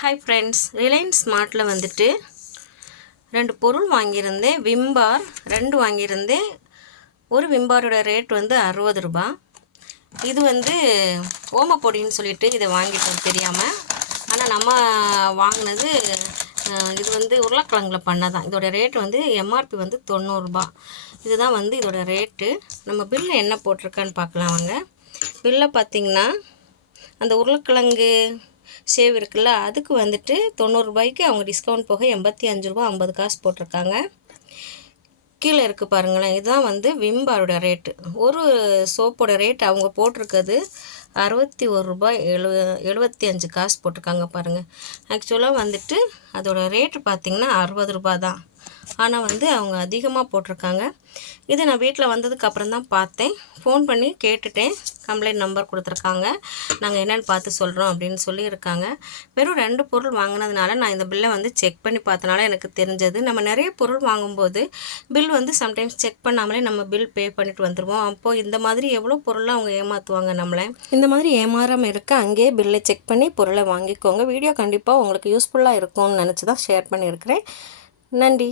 Hi friends Reliance ஸ்மார்ட்டில் வந்துட்டு ரெண்டு பொருள் வாங்கியிருந்தேன். விம்பார் ரெண்டு வாங்கியிருந்தேன். ஒரு விம்பாரோட ரேட் வந்து அறுபது ரூபா. இது வந்து ஓமப்பொடின்னு சொல்லிட்டு இதை வாங்கிட்டோம் தெரியாமல் ஆனால் நம்ம வாங்கினது இது வந்து உருளைக்கிழங்குல பண்ணதான். இதோட ரேட் வந்து எம்ஆர்பி வந்து தொண்ணூறுரூபா இதுதான் வந்து இதோட ரேட்டு நம்ம பில்லு என்ன போட்டிருக்கான்னு பார்க்கலாம் வாங்க. பில்லை பார்த்தீங்கன்னா அந்த உருளைக்கிழங்கு சேவ் இருக்குல்ல அதுக்கு வந்துட்டு தொண்ணூறுரூபாய்க்கு அவங்க டிஸ்கவுண்ட் போக எண்பத்தி அஞ்சு ரூபா ஐம்பது காசு போட்டிருக்காங்க. கீழே இருக்குது பாருங்களேன் இதுதான் வந்து விம்பாரோட ரேட்டு ஒரு சோப்போட ரேட் அவங்க போட்டிருக்கிறது அறுபத்தி ஒரு ரூபாய் எழு எழுபத்தி அஞ்சு காசு போட்டிருக்காங்க பாருங்கள் ஆக்சுவலாக வந்துட்டு அதோட ரேட்டு பார்த்திங்கன்னா அறுபது ரூபாய் தான். ஆனால் வந்து அவங்க அதிகமாக போட்டிருக்காங்க. இது நான் வீட்டில் வந்ததுக்கு அப்புறம் தான் பார்த்தேன். ஃபோன் பண்ணி கேட்டுட்டேன். கம்ப்ளைண்ட் நம்பர் கொடுத்துருக்காங்க. நாங்கள் என்னென்னு பார்த்து சொல்கிறோம் அப்படின்னு சொல்லியிருக்காங்க. வெறும் ரெண்டு பொருள் வாங்கினதுனால நான் இந்த பில்லை வந்து செக் பண்ணி பார்த்தனால எனக்கு தெரிஞ்சது. நம்ம நிறைய பொருள் வாங்கும்போது பில் வந்து சம்டைம்ஸ் செக் பண்ணாமலே நம்ம பில் பே பண்ணிட்டு வந்துடுவோம் அப்போது இந்த மாதிரி எவ்வளோ பொருளாக அவங்க ஏமாற்றுவாங்க நம்மளை? இந்த மாதிரி ஏமாறாமல் இருக்க அங்கேயே பில்லை செக் பண்ணி பொருளை வாங்கிக்கோங்க. வீடியோ கண்டிப்பாக உங்களுக்கு யூஸ்ஃபுல்லாக இருக்கும்னு நினச்சி தான் ஷேர் பண்ணியிருக்கிறேன். நன்றி.